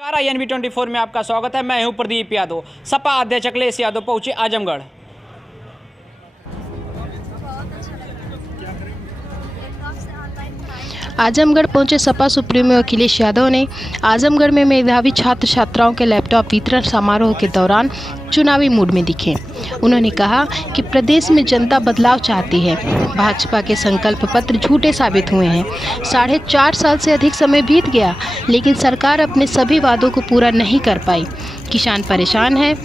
INV24 में आपका स्वागत है। मैं हूं प्रदीप यादव। सपा अध्यक्ष अखिलेश यादव पहुंचे आजमगढ़। आजमगढ़ पहुंचे सपा सुप्रीमो अखिलेश यादव ने आजमगढ़ में मेधावी छात्र छात्राओं के लैपटॉप वितरण समारोह के दौरान चुनावी मूड में दिखे। उन्होंने कहा कि प्रदेश में जनता बदलाव चाहती है। भाजपा के संकल्प पत्र झूठे साबित हुए हैं। 4.5 साल से अधिक समय बीत गया, लेकिन सरकार अपने सभी वादों को पूरा नहीं कर पाई। किसान परेशान है,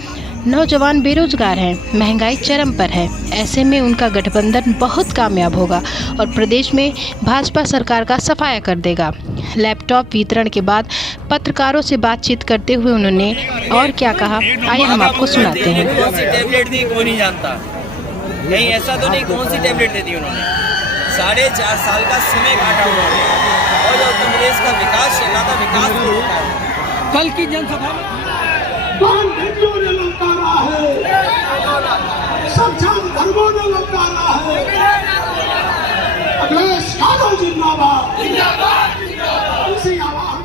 नौजवान बेरोजगार हैं, महंगाई चरम पर है। ऐसे में उनका गठबंधन बहुत कामयाब होगा और प्रदेश में भाजपा सरकार का सफाया कर देगा। लैपटॉप वितरण के बाद पत्रकारों से बातचीत करते हुए उन्होंने और क्या कहा, आइए हम आपको सुनाते हैं। कौन सी टेबलेट दी कोई नहीं जानता, कहीं ऐसा तो नहीं कौन सी टेबलेट दे दी उन्होंने। 4.5 साल का समय काटा उन्होंने और जो उत्तर प्रदेश का विकास चल रहा था, विकास नहीं होता है। कल की जनसभा में ने ललकारा है, सब धर्मों ने ललकारा है। अखिलेश यादव जिंदाबाद, इसी आवाज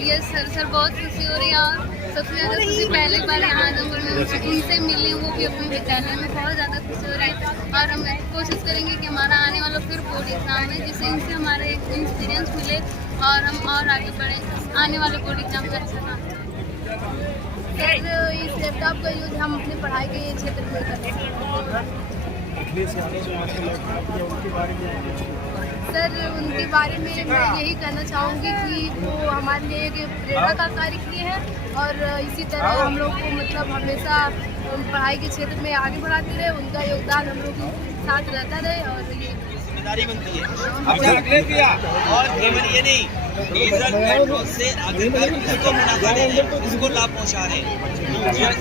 ये सर बहुत खुशी हो रही है। और सबसे ज़्यादा खुशी पहले बार यहाँ आजमगढ़ में उनसे मिली, वो भी अपने विद्यालय में, बहुत ज़्यादा खुशी हो रही है। और हम कोशिश करेंगे कि हमारा आने वाला फिर बोर्ड एग्जाम है, जिससे इनसे हमारे एक एक्सपीरियंस मिले और हम और आगे बढ़े आने वाले बोर्ड एग्जाम में अच्छा काम करें। सर इस लैपटॉप का यूज हम अपनी पढ़ाई के क्षेत्र में करते हैं। सर उनके बारे में मैं यही कहना चाहूँगी कि वो हमारे लिए एक प्रेरणा का कार्य किए हैं और इसी तरह हम लोग को मतलब हमेशा पढ़ाई के क्षेत्र में आगे बढ़ाते रहे। उनका योगदान हम लोग के साथ रहता रहे और ये जिम्मेदारी बनती है और केवल ये नहीं, डीजल पेट्रोल से आगे इसको मुनाफा दे रहे हैं, इसको लाभ पहुंचा रहे हैं।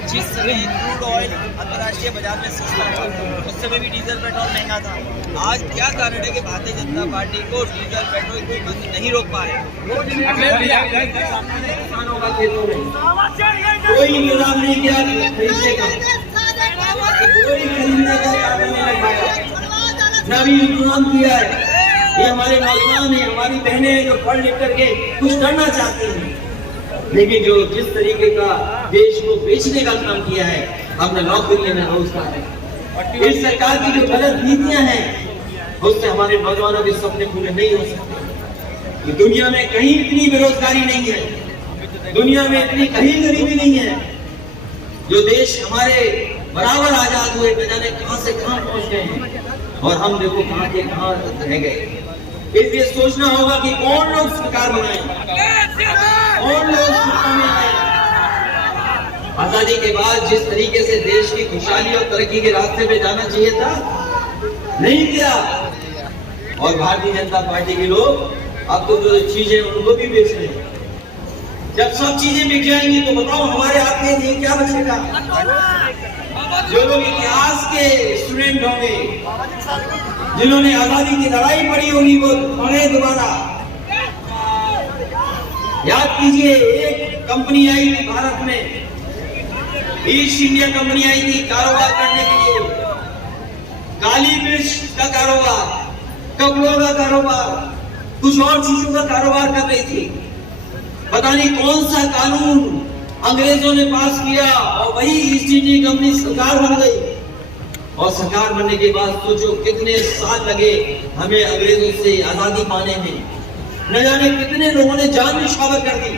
जिस समय क्रूड ऑयल अंतर्राष्ट्रीय बाजार में सस्ता था, उस समय भी डीजल पेट्रोल महंगा था। आज क्या कारण है कि भारतीय जनता पार्टी को डीजल पेट्रोल की कीमत नहीं रोक पा रहे? किसानों का खेतों में कोई इंतजाम नहीं किया खरीदने का, कोई खरीदने का कारण नहीं लगाया, न भी इंतजाम किया है। ये हमारे नौजवान हैं, हमारी बहनें हैं जो पढ़ लिख करके कुछ करना चाहती हैं, लेकिन जो जिस तरीके का देश को बेचने का काम किया है, हमने नौकरी न रोजगार है। इस सरकार की जो गलत नीतियां हैं, उससे हमारे नौजवानों के सपने पूरे नहीं हो सकते। दुनिया में कहीं इतनी बेरोजगारी नहीं है, दुनिया में इतनी कहीं गरीबी नहीं है। जो देश हमारे बराबर आजाद हुए, न जाने कहां से कहां पहुंच गए हैं और हम देखो कहां के कहां रह गए। इसलिए सोचना होगा कि कौन लोग सरकार बनाए, कौन लोग सत्ता में आए। आजादी के बाद जिस तरीके से देश की खुशहाली और तरक्की के रास्ते पे जाना चाहिए था, नहीं किया। और भारतीय जनता पार्टी के लोग अब तो जो चीजें उनको भी बेच रहे हैं। जब सब चीजें बिक जाएंगी तो बताओ हमारे हाथ में ये क्या बचेगा? जो लोग इतिहास के स्टूडेंट होंगे, जिन्होंने आजादी की लड़ाई पढ़ी होगी, वो पढ़े दोबारा। याद कीजिए, एक कंपनी आई थी भारत में, ईस्ट इंडिया कंपनी आई थी कारोबार करने के लिए। काली मिर्च का कारोबार, कपड़ों का कारोबार, कुछ और चीजों का कारोबार कर रही थी। पता नहीं कौन सा कानून अंग्रेजों ने पास किया और वही ईस्ट इंडिया कंपनी सरकार बन गई। और सरकार बनने के बाद सोचो कितने साल लगे हमें अंग्रेजों से आजादी पाने में। न जाने कितने लोगों ने जान निछावर कर दी,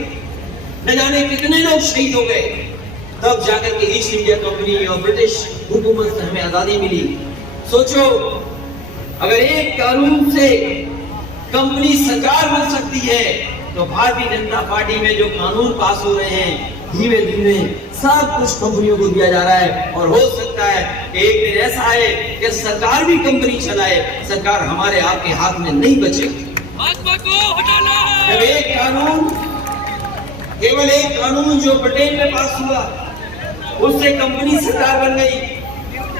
न जाने कितने लोग शहीद हो गए, तब जाकर के ईस्ट इंडिया कंपनी और ब्रिटिश हुकूमत से हमें आजादी मिली। सोचो अगर एक कानून से कंपनी सरकार बन सकती है, तो भारतीय जनता पार्टी में जो कानून पास हो रहे हैं, धीमे धीमे सब कुछ कंपनियों को दिया जा रहा है। और हो सकता है कि एक दिन ऐसा है कि सरकार भी कंपनी चलाए, सरकार हमारे आपके हाथ में नहीं बचेगी। जब एक कानून, केवल एक कानून जो ब्रिटेन में पास हुआ, उससे कंपनी सरकार बन गई।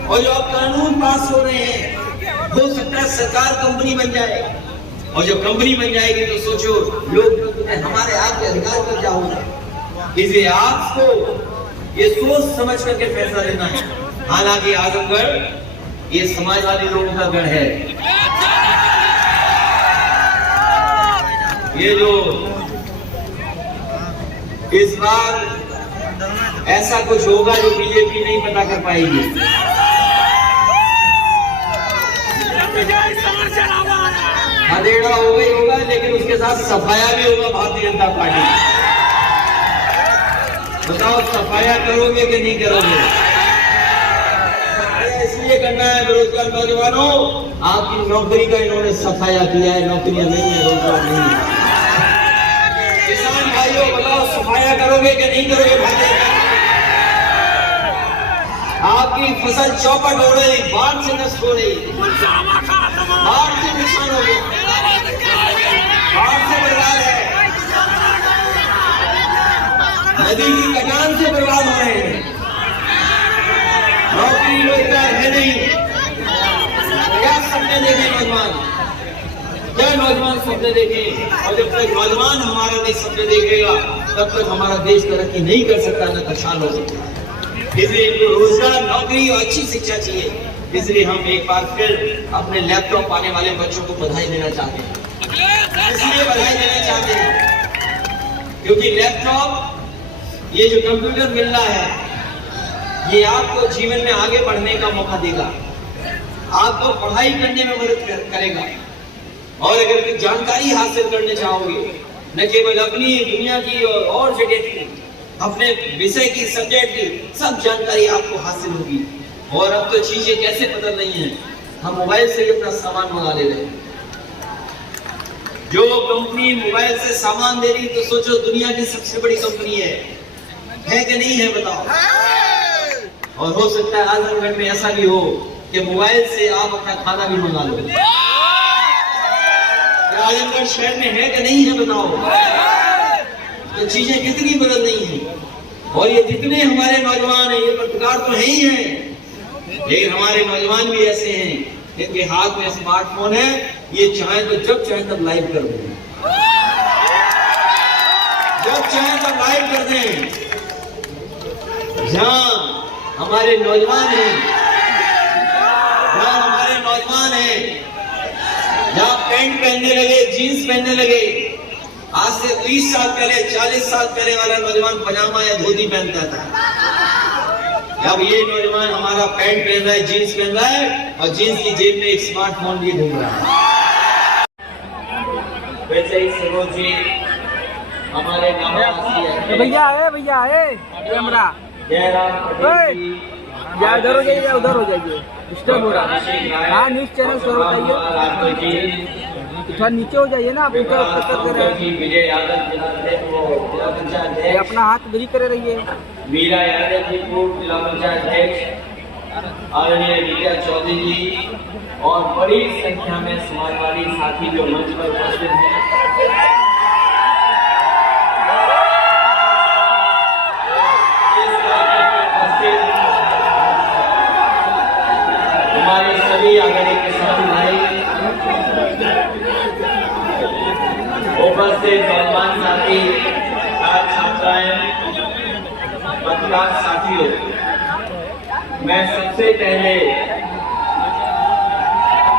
और जो अब कानून पास हो रहे हैं, हो सकता है सरकार कंपनी बन जाए। और जब कंपनी बन जाएगी तो सोचो लोग हमारे आपके अधिकार पर क्या होगा। इसलिए आपको ये सोच समझ करके फैसला लेना है। हालांकि आजमगढ़ ये समाजवादी लोगों का गढ़ है। ये जो इस बार ऐसा कुछ होगा जो बीजेपी नहीं पता कर पाएगी। अधेड़ा हो गई होगा, लेकिन उसके साथ सफाया भी होगा भारतीय जनता पार्टी। बताओ सफाया करोगे कि नहीं करोगे? इसलिए करना है बेरोजगार नौजवानों, आपकी नौकरी का इन्होंने सफाया किया है, नौकरियां नहीं है, रोजगार नहीं है। किसान भाइयों बताओ सफाया करोगे कि नहीं करोगे? भाई आपकी फसल चौपट हो रही, बाढ़ से नष्ट हो रही, बाढ़ से नुकसान हो गया, बाढ़ से बर्बाद है, नदी की कटान से बर्बाद हो रहे हैं, नौकरी रोजगार है नहीं। क्या सपने देखे नौजवान, क्या नौजवान सपने देखे? और जब तक नौजवान हमारा नहीं सपने देखेगा तब तक हमारा देश तरक्की नहीं कर सकता, न खुशहाल हो सकता। इसलिए इनको रोजगार, नौकरी और अच्छी शिक्षा चाहिए। इसलिए हम एक बार फिर अपने लैपटॉप पाने वाले बच्चों को बधाई देना चाहते हैं। इसलिए बधाई देना चाहते हैं क्योंकि लैपटॉप, ये जो कंप्यूटर मिल रहा है, ये आपको जीवन में आगे बढ़ने का मौका देगा, आपको पढ़ाई करने में मदद करेगा। और अगर जानकारी हासिल करने चाहोगे, न केवल अपनी दुनिया की और जगह की, अपने विषय की, सब्जेक्ट की सब जानकारी आपको हासिल होगी। और अब तो चीजें कैसे बदल रही हैं, हम मोबाइल से ही अपना सामान मंगा ले रहे हैं। जो कंपनी मोबाइल से सामान दे रही, तो सोचो दुनिया की सबसे बड़ी कंपनी है कि नहीं है? बताओ। और हो सकता है आजमगढ़ में ऐसा भी हो कि मोबाइल से आप अपना खाना भी मंगा लो। आजमगढ़ शहर में है कि नहीं है? बताओ। तो चीजें कितनी बदल रही हैं। और ये जितने हमारे नौजवान हैं, ये पत्रकार तो है ही हैं, लेकिन हमारे नौजवान भी ऐसे हैं जिनके हाथ में स्मार्टफोन है, ये चाहे तो जब चाहे तब लाइव कर दें, जब चाहे तब लाइव कर दें। जहां हमारे नौजवान हैं, जहां हमारे नौजवान हैं, जहां पैंट पहनने लगे, जीन्स पहनने लगे, आज से 30 साल पहले, 40 साल पहले वाला नौजवान पजामा या धोती पहनता था। अब ये नौजवान हमारा पैंट पहन रहा है, जीन्स पहन रहा है, और जीन्स की जेब में एक स्मार्टफोन लिए घूम रहा है। वैसे ही सरोज जी हमारे नवासी, भैया आए कैमरा, जयराम पटेल जी, या इधर हो जाइए या उधर हो जाइए, डिस्टर्ब हो रहा है। हाँ, न्यूज चैनल से बताइए, थोड़ा नीचे हो जाइए ना, आप ऊपर कर रहे हैं। विजय यादव जिला पंचायत, अपना हाथ दूरी करे रहिए। मीरा यादव जी पूर्व जिला पंचायत अध्यक्ष, आदरणीय रीता चौधरी जी, और बड़ी संख्या में समाजवादी साथी जो मंच पर उपस्थित हैं। हमारे सभी आदरणीय किसान भाई, उपस्थित नौजवान साथी, छात्र छात्राएं, पत्रकार साथियों, मैं सबसे पहले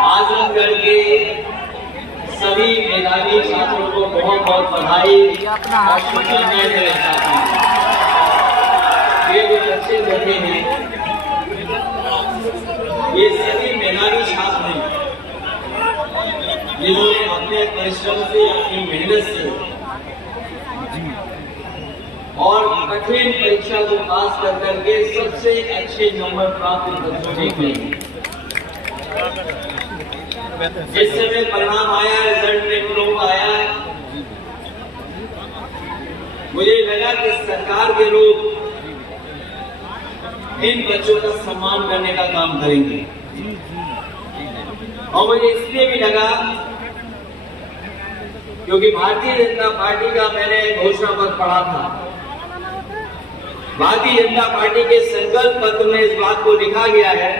आजमगढ़ के सभी मेधावी छात्रों को बहुत बहुत बधाई और शुभकामनाएं देना चाहता हूँ। ये जो बच्चे बैठे हैं, ये सभी मेधावी छात्र हैं जिन्होंने अपने परिश्रम से, अपनी मेहनत से और कठिन परीक्षा को पास कर करके सबसे अच्छे नंबर प्राप्त बच्चों ने किए। जिस समय परिणाम आया, रिजल्ट में लोग आया, मुझे लगा कि सरकार के लोग इन बच्चों का सम्मान करने का काम करेंगे। और मुझे इसलिए भी लगा क्योंकि भारतीय जनता पार्टी का मैंने घोषणा पत्र पढ़ा था। भारतीय जनता पार्टी के संकल्प पत्र में इस बात को लिखा गया है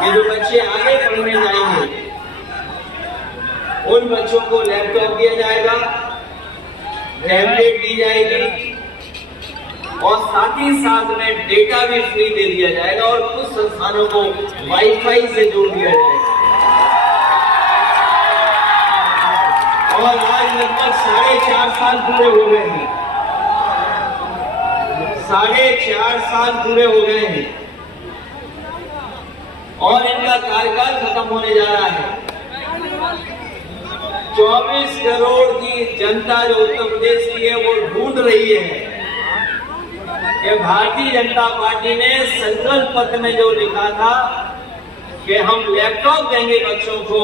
कि जो बच्चे आगे पढ़ने जाएंगे उन बच्चों को लैपटॉप दिया जाएगा, टैबलेट दी जाएगी, और साथ ही साथ में डेटा भी फ्री दे दिया जाएगा, और कुछ संस्थानों को वाईफाई से जोड़ दिया जाएगा। और आज लगभग 4.5 साल पूरे हो गए हैं। 4.5 साल पूरे हो गए हैं और इनका कार्यकाल खत्म होने जा रहा है। 24 करोड़ की जनता जो उत्तर प्रदेश की है वो ढूंढ रही है कि भारतीय जनता पार्टी ने संकल्प पत्र में जो लिखा था कि हम लैपटॉप देंगे बच्चों को,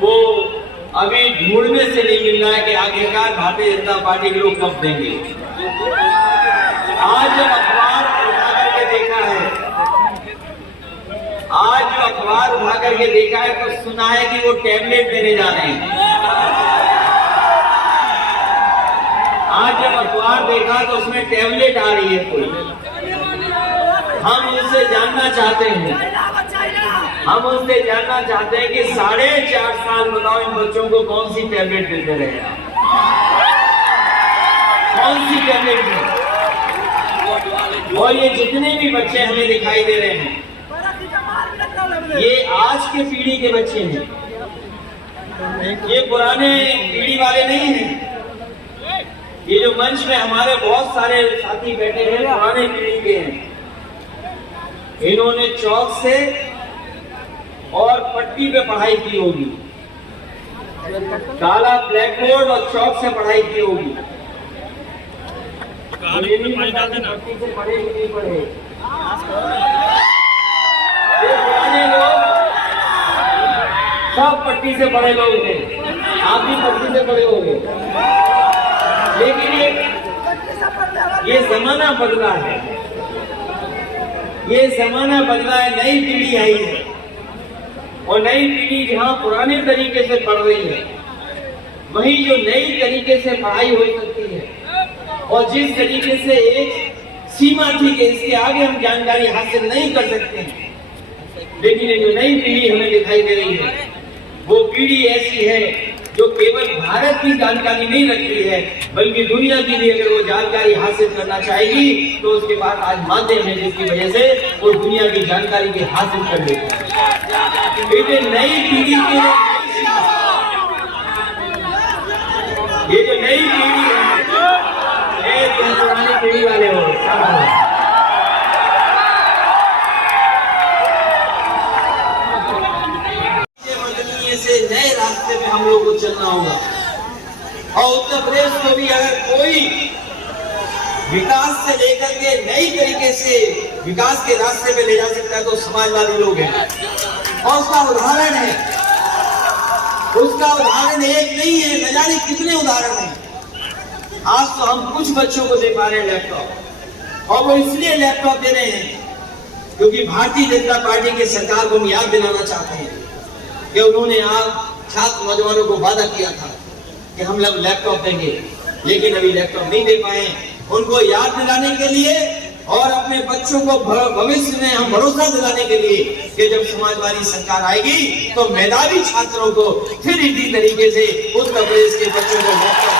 वो अभी ढूंढने से नहीं मिल रहा है कि आखिरकार भारतीय जनता पार्टी के लोग कब देंगे। आज जब अखबार उठा करके देखा है, आज जो अखबार उठा करके देखा है तो सुना है कि वो टैबलेट देने जा रहे हैं। आज जब अखबार देखा तो उसमें टैबलेट आ रही है कोई। हम उनसे जानना चाहते हैं, हम उनसे जानना चाहते हैं कि 4.5 साल बताओ इन बच्चों को कौन सी टैबलेट देते रहे, कौन सी टैबलेट है। और ये जितने भी बच्चे हमें दिखाई दे रहे हैं ये आज के पीढ़ी के बच्चे हैं, ये पुराने पीढ़ी वाले नहीं हैं। ये जो मंच में हमारे बहुत सारे साथी बैठे हैं पुराने पीढ़ी के हैं। इन्होंने चौक से और पट्टी पे पढ़ाई की होगी, काला ब्लैक बोर्ड और चौक से पढ़ाई की होगी। पट्टी से पढ़े ही नहीं पढ़े। ये पुराने लोग सब पट्टी से पढ़े लोग हैं, आप भी पट्टी से पढ़े होंगे। लेकिन ये जमाना बदला है, ये जमाना बदला है, नई पीढ़ी आई है और नई पीढ़ी जहां पुराने तरीके से पढ़ रही है वहीं जो नई तरीके से पढ़ाई हो सकती है और जिस तरीके से एक सीमा थी कि इसके आगे हम जानकारी हासिल नहीं कर सकते हैं, लेकिन जो नई पीढ़ी हमें दिखाई दे रही है वो पीढ़ी ऐसी है जो केवल भारत की जानकारी नहीं रखती है बल्कि दुनिया की भी अगर वो जानकारी हासिल करना चाहेगी तो उसके पास आज माध्यम है जिसकी वजह से वो दुनिया की जानकारी की हासिल कर लेती है। नई पीढ़ी के ये जो नई पीढ़ी है तुम पुरानी पीढ़ी वाले हो, से नए रास्ते में हम लोग को चलना होगा। और उत्तर प्रदेश को भी अगर कोई विकास से लेकर के नई तरीके से विकास के रास्ते में ले जा सकता है तो समाजवादी लोग हैं। और उसका उदाहरण है, उसका उदाहरण एक नहीं है, न जाने कितने उदाहरण हैं। आज तो हम कुछ बच्चों को दे पा रहे हैं लैपटॉप, और वो इसलिए लैपटॉप दे रहे हैं क्योंकि भारतीय जनता पार्टी की सरकार को हम याद दिलाना चाहते हैं कि उन्होंने आज छात्र नौजवानों को वादा किया था कि हम लोग लैपटॉप देंगे, लेकिन अभी लैपटॉप नहीं दे पाए। उनको याद दिलाने के लिए और अपने बच्चों को भविष्य में हम भरोसा दिलाने के लिए कि जब समाजवादी सरकार आएगी तो मेधावी छात्रों को फिर इसी तरीके से उत्तर प्रदेश के बच्चों को लैपटॉप।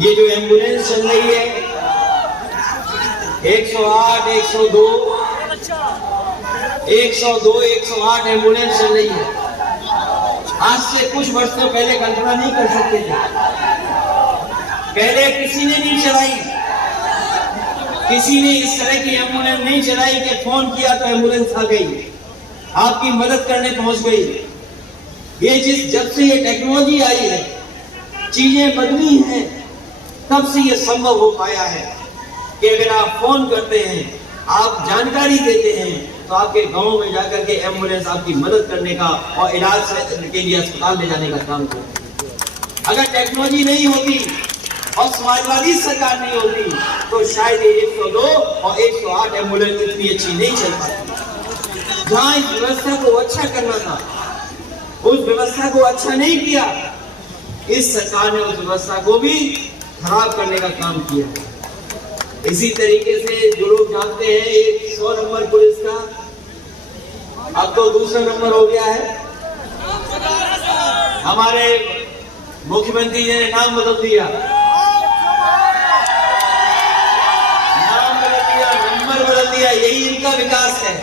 ये जो एम्बुलेंस चल रही है 108, 108 एम्बुलेंस चल रही है। आज से कुछ वर्ष तो पहले कल्पना नहीं कर सकते थे, पहले किसी ने नहीं चलाई, किसी ने इस तरह की एम्बुलेंस नहीं चलाई कि फोन किया तो एम्बुलेंस आ गई, आपकी मदद करने पहुंच गई। ये जब से ये टेक्नोलॉजी आई है, चीजें बदली हैं, तब से ये संभव हो पाया है कि अगर आप फोन करते हैं, आप जानकारी देते हैं तो आपके गांव में जाकर के एम्बुलेंस आपकी मदद करने का और इलाज के लिए अस्पताल ले जाने का काम करती है। अगर टेक्नोलॉजी नहीं होती और समाजवादी सरकार नहीं होती तो शायद ये 102 और 108 एम्बुलेंस इतनी अच्छी नहीं चल पाती। जहां इस व्यवस्था को अच्छा करना था उस व्यवस्था को अच्छा नहीं किया, इस सरकार ने उस व्यवस्था को भी खराब करने का काम किया। इसी तरीके से जो लोग जानते हैं 100 नंबर पुलिस का अब तो दूसरा नंबर हो गया है। हमारे मुख्यमंत्री जी ने नाम बदल दिया, नंबर बदल दिया। यही इनका विकास है,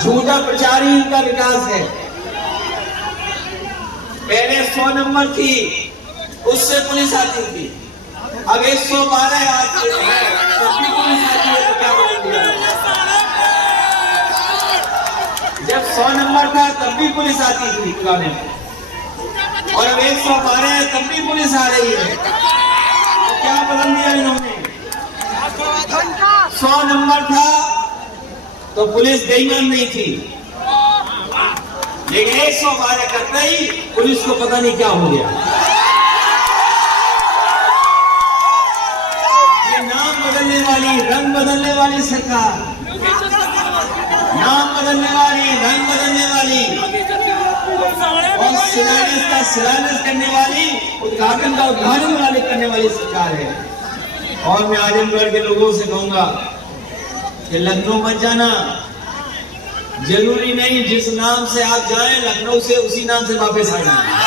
झूठा प्रचार ही इनका विकास है। पहले 100 नंबर थी, उससे पुलिस आती थी। अब 112 आज है, तब भी पुलिस आती है तो क्या बदल दिया? जब 100 नंबर था तब भी पुलिस आती थी पुराने में, और अब 112 है तब भी पुलिस आ रही है। तो क्या बदल दिया इन्होंने? 100 नंबर था तो पुलिस बेईमान नहीं थी, लेकिन 112 करते ही पुलिस को पता नहीं क्या हो गया। ये नाम बदलने वाली, रंग बदलने वाली सरकार, नाम बदलने वाली, रंग बदलने वाली, और शिलान्यास करने वाली, उद्घाटन का उद्घाटन करने वाली सरकार है। और मैं आजमगढ़ के लोगों से कहूंगा कि लखनऊ मत जाना, जरूरी नहीं जिस नाम से आप जाएं लखनऊ से उसी नाम से वापस आ जाए।